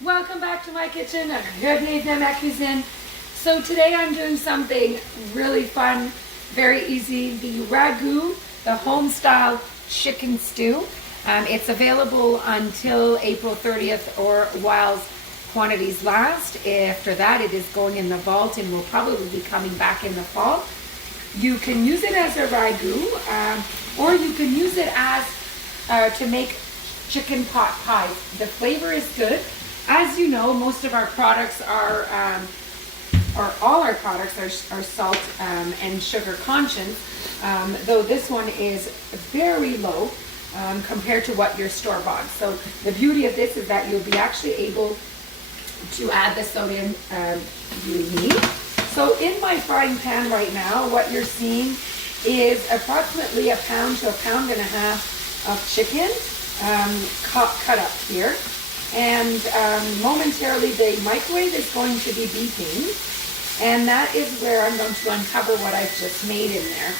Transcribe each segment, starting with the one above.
Welcome back to my kitchen. Bienvenue dans ma cuisine. So today I'm doing something really fun, very easy. The ragu, the Homestyle Chicken stew. It's available until April 30th or while quantities last. After that, it is going in the vault and will probably be coming back in the fall. You can use it as a ragu, or you can use it as to make chicken pot pies. The flavor is good. As you know, most of our products are, or all our products are salt and sugar conscious, though this one is very low compared to what your store bought. So the beauty of this is that you'll be actually able to add the sodium you need. So in my frying pan right now, what you're seeing is approximately 1 pound to 1.5 pounds of chicken cut up here. And momentarily the microwave is going to be beeping, and that is where I'm going to uncover what I've just made in there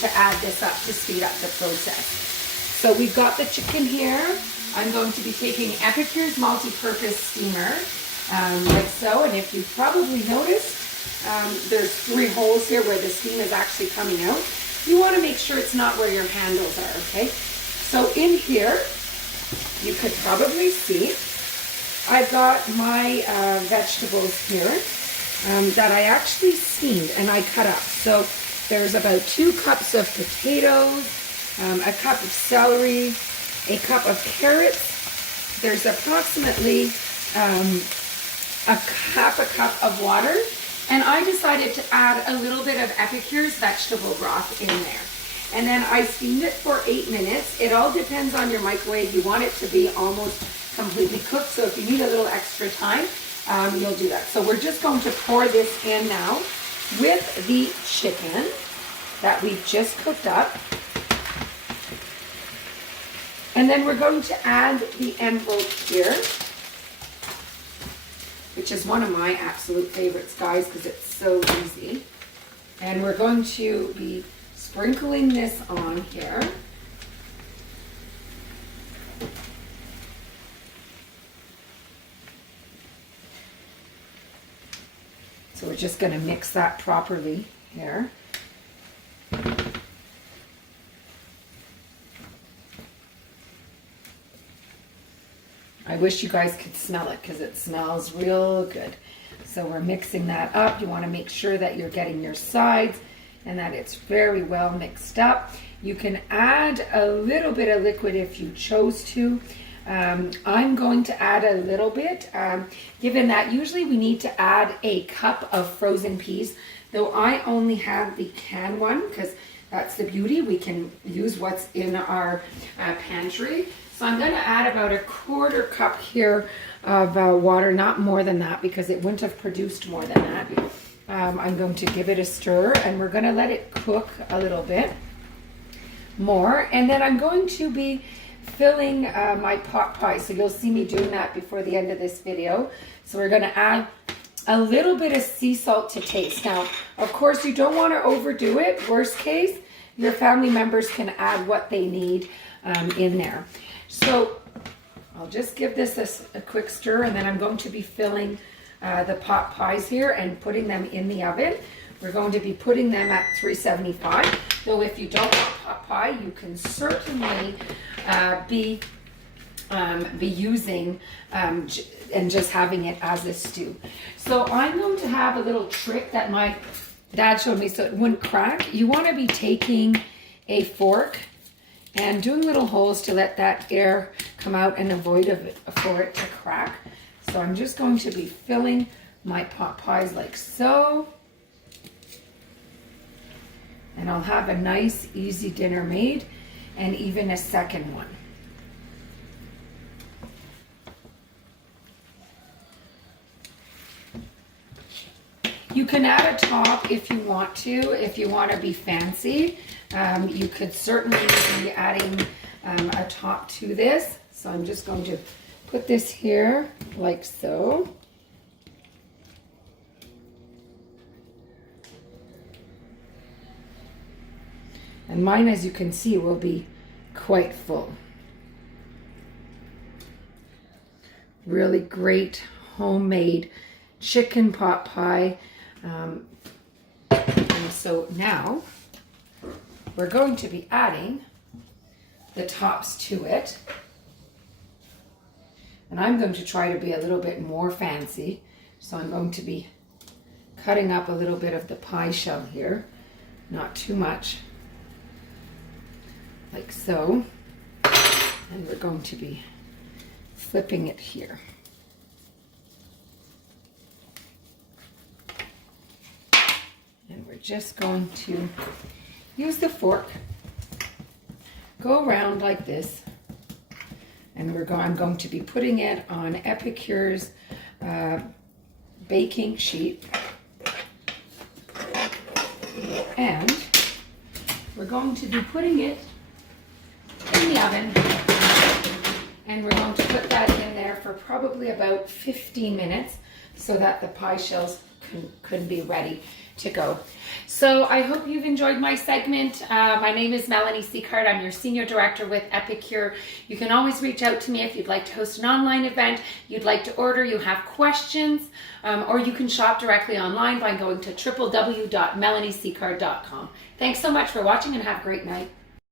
to add this up to speed up the process. So we've got the chicken here. I'm going to be taking Epicure's multi-purpose steamer, like so, and if you've probably noticed, there's 3 holes here where the steam is actually coming out. You want to make sure it's not where your handles are, okay? So in here, you could probably see I've got my vegetables here that I actually steamed and I cut up. So there's about 2 cups of potatoes, a cup of celery, a cup of carrots. There's approximately half a cup of water. And I decided to add a little bit of Epicure's vegetable broth in there. And then I steamed it for 8 minutes. It all depends on your microwave. You want it to be almost completely cooked. So if you need a little extra time, you'll do that. So we're just going to pour this in now with the chicken that we've just cooked up. And then we're going to add the envelope here, which is one of my absolute favorites, guys, because it's so easy. And we're going to be sprinkling this on here. So we're just going to mix that properly here. I wish you guys could smell it because it smells real good. So we're mixing that up. You want to make sure that you're getting your sides and that it's very well mixed up. You can add a little bit of liquid if you chose to. I'm going to add a little bit, given that usually we need to add a cup of frozen peas, though I only have the canned one because that's the beauty. We can use what's in our pantry. So I'm going to add about 1/4 cup here of water, not more than that because it wouldn't have produced more than that. I'm going to give it a stir and we're going to let it cook a little bit more. And then I'm going to be filling my pot pie. So you'll see me doing that before the end of this video. So we're going to add a little bit of sea salt to taste. Now, of course, you don't want to overdo it. Worst case, your family members can add what they need in there. So I'll just give this a quick stir, and then I'm going to be filling the pot pies here and putting them in the oven. We're going to be putting them at 375. Though if you don't want pot pie, you can certainly be using and just having it as a stew. So I'm going to have a little trick that my dad showed me so it wouldn't crack. You want to be taking a fork and doing little holes to let that air come out and avoid for it to crack. So I'm just going to be filling my pot pies like so. And I'll have a nice, easy dinner made and even a second one. You can add a top if you want to be fancy. You could certainly be adding a top to this. So I'm just going to put this here like so. And mine, as you can see, will be quite full. really great homemade chicken pot pie. And so now we're going to be adding the tops to it. And I'm going to try to be a little bit more fancy. So I'm going to be cutting up a little bit of the pie shell here. Not too much. Like so. And we're going to be flipping it here. And we're just going to use the fork, go around like this, and I'm going to be putting it on Epicure's baking sheet. And we're going to be putting it in the oven, and we're going to put that in there for probably about 15 minutes so that the pie shells can be ready to go. So I hope you've enjoyed my segment. My name is Melanie Seacard. I'm your Senior Director with Epicure. You can always reach out to me if you'd like to host an online event, you'd like to order, you have questions, or you can shop directly online by going to www.melanieseacard.com. Thanks so much for watching and have a great night.